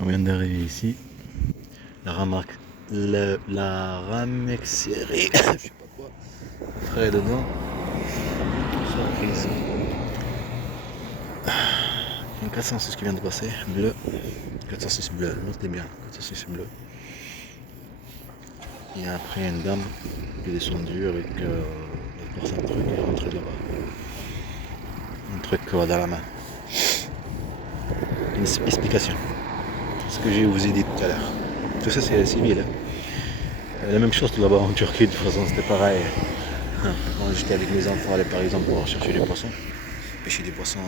On vient d'arriver ici. La Ramexerie, je sais pas quoi. Frère est dedans. Surprise. Un 406 qui vient de passer, bleu. 406 bleu, notez bien, 406 bleu. Et après une dame qui est descendue avec la personne truc et est rentrée là-bas. Un truc dans la main. Une explication. Ce que je vous ai dit tout à l'heure. Tout ça c'est civil. Hein. La même chose là-bas en Turquie, de toute façon c'était pareil. Quand j'étais avec mes enfants, aller par exemple pour chercher des poissons, pêcher des poissons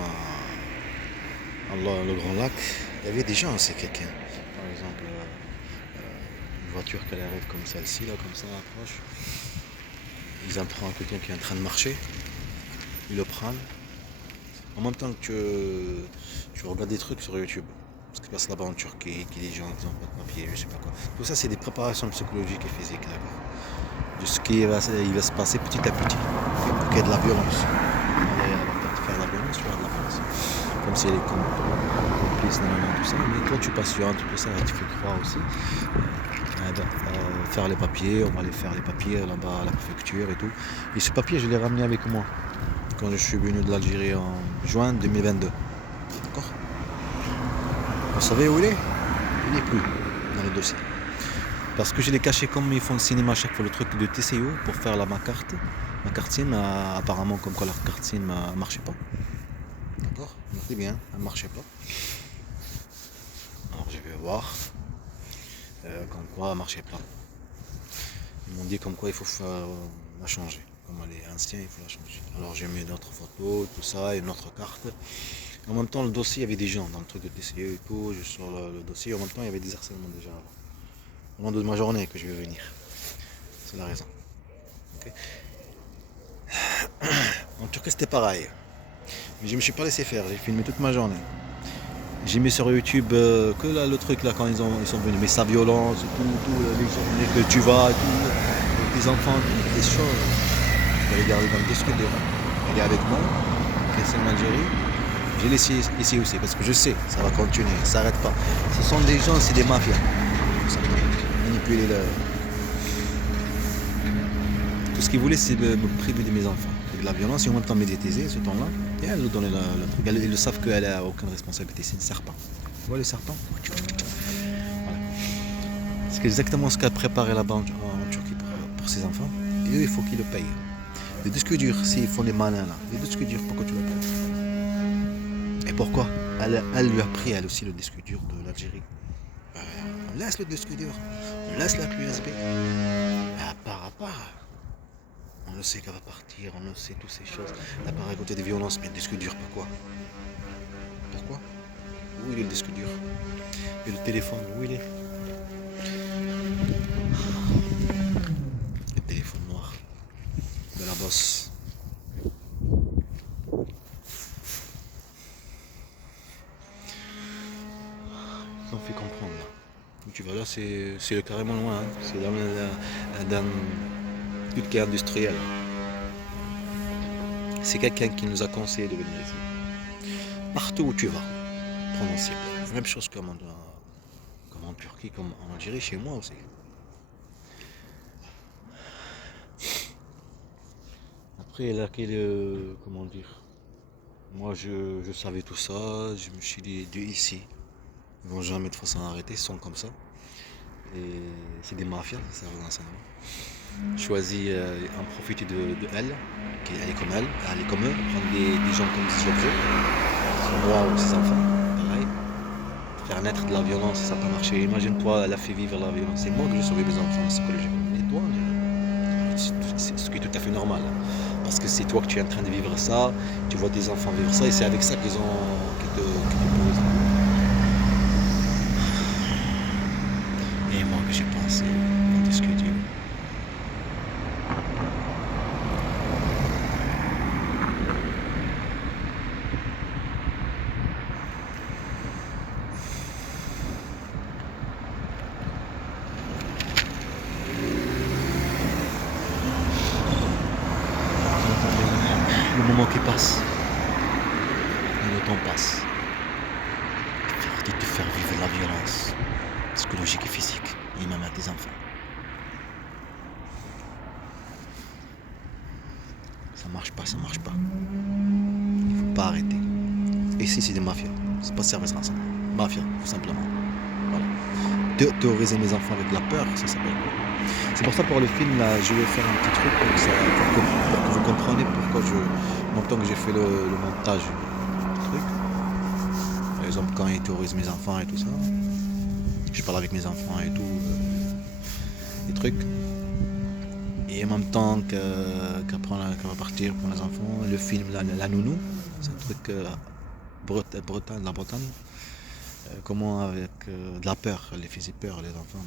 à le Grand Lac, il y avait des gens, c'est quelqu'un. Par exemple, une voiture qui arrive comme celle-ci, là, comme ça, approche. Ils entendent quelqu'un qui est en train de marcher, ils le prennent. En même temps que tu regardes des trucs sur YouTube, ce qui se passe là-bas en Turquie, qui des gens qui n'ont pas de papier, je sais pas quoi. Tout ça, c'est des préparations psychologiques et physiques là-bas. De ce qui va se passer petit à petit, pour qu'il y ait de la violence. Elle va faire de la violence, tu vas de la violence. Comme si elle est complice, tout ça. Mais toi, tu patientes, tout ça, tu fais croire aussi. Faire les papiers, on va aller faire les papiers là-bas à la préfecture et tout. Et ce papier, je l'ai ramené avec moi quand je suis venu de l'Algérie en juin 2022. D'accord? Vous savez où il est? Il n'est plus dans le dossier. Parce que je l'ai caché comme ils font le cinéma à chaque fois, le truc de TCO pour faire ma carte SIM, apparemment comme quoi leur carte SIM ne marchait pas. D'accord? Notez bien, elle ne marchait pas. Alors je vais voir comme quoi elle ne marchait pas. Ils m'ont dit comme quoi il faut la changer. Comme elle est ancienne, il faut la changer. Alors j'ai mis d'autres photos, tout ça, et une autre carte. En même temps, le dossier, il y avait des gens dans le truc de TCO et tout. Je sors le dossier. En même temps, il y avait des harcèlements déjà avant. Au long de ma journée que je vais venir. C'est la raison. Okay. En Turquie, c'était pareil. Mais je me suis pas laissé faire. J'ai filmé toute ma journée. J'ai mis sur YouTube que là, le truc là quand ils sont venus. Mais sa violence, tout, les journées que tu vas, tout, les enfants, toutes les choses. J'ai regardé dans le disque de il est avec moi, qui est en Algérie. J'ai laissé ici aussi parce que je sais, ça va continuer, ça s'arrête pas. Ce sont des gens, c'est des mafias. Manipuler tout ce qu'ils voulaient, c'est me priver de mes enfants. De la violence et en même temps médiatiser ce temps-là. Et elle nous donnait le truc. Ils le savent qu'elle n'a aucune responsabilité. C'est une serpent. Vous voyez le serpent? Voilà. C'est exactement ce qu'a préparé là-bas en Turquie pour ses enfants. Et eux, il faut qu'ils le payent. Les disques durs, s'ils font les malins là, les disques durs, pourquoi tu le payes? Et pourquoi elle lui a pris elle aussi le disque dur de l'Algérie. On laisse le disque dur, on laisse la clé USB. À part. On le sait qu'elle va partir, on le sait, toutes ces choses. À part à côté des violences, mais le disque dur, pourquoi? Où il est le disque dur? Et le téléphone, où il est? Le téléphone noir de la bosse. On fait comprendre là. Où tu vas là, c'est carrément loin. Hein. C'est dans tout qui est industriel. C'est quelqu'un qui nous a conseillé de venir ici. Partout où tu vas, prendre un cible. Même chose comme en Turquie, comme en Algérie, chez moi aussi. Après, là, comment dire? Moi, je savais tout ça. Je me suis dit, ici, ils vont jamais de toute façon arrêter. Ils sont comme ça. Et c'est des mafias, ça vous enseignement. Choisis en profiter de elle, elle est comme elle, elle est comme eux, prendre des gens comme des objets, son moi ou ses enfants, pareil. Faire naître de la violence, ça n'a pas marché. Imagine-toi, elle a fait vivre la violence. C'est moi que j'ai sauvé mes enfants psychologiquement. Et toi, c'est ce qui est tout à fait normal. Parce que c'est toi que tu es en train de vivre ça, tu vois tes enfants vivre ça, et c'est avec ça qu'ils te posent. Et moi que j'ai pensé, on discute. Le moment qui passe, et le temps passe. De te faire vivre la violence psychologique et physique, et même à des enfants. Ça marche pas, ça marche pas. Il faut pas arrêter. Et ici, c'est des mafias. C'est pas service renseignement. Mafia, tout simplement. Voilà. Théoriser mes enfants avec la peur, ça s'appelle. C'est pour ça, pour le film, là, je vais faire un petit truc pour que vous compreniez pourquoi en même temps que j'ai fait le montage du truc. Par exemple, quand ils théorisent mes enfants et tout ça, je parle avec mes enfants et tout, des trucs. Et en même temps qu'après qu'on va partir pour les enfants, le film La Nounou, c'est un truc Bretagne, la Bretagne. Comment avec de la peur, les faisait peur les enfants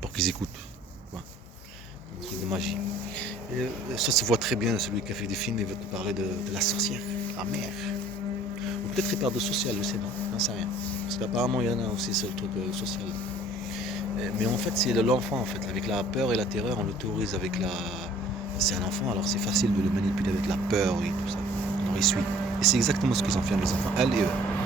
pour qu'ils écoutent. Ouais. Un truc de magie. Et ça se voit très bien, celui qui a fait des films, il veut te parler de la sorcière, la mère. Ou peut-être il parle de social, je sais pas, j'en sais rien. Parce qu'apparemment il y en a aussi, c'est le truc social. Mais en fait c'est l'enfant en fait, avec la peur et la terreur, on le théorise avec la. C'est un enfant, alors c'est facile de le manipuler avec la peur et tout ça. Alors il suit. Et c'est exactement ce qu'ils ont fait à mes enfants, elle et eux.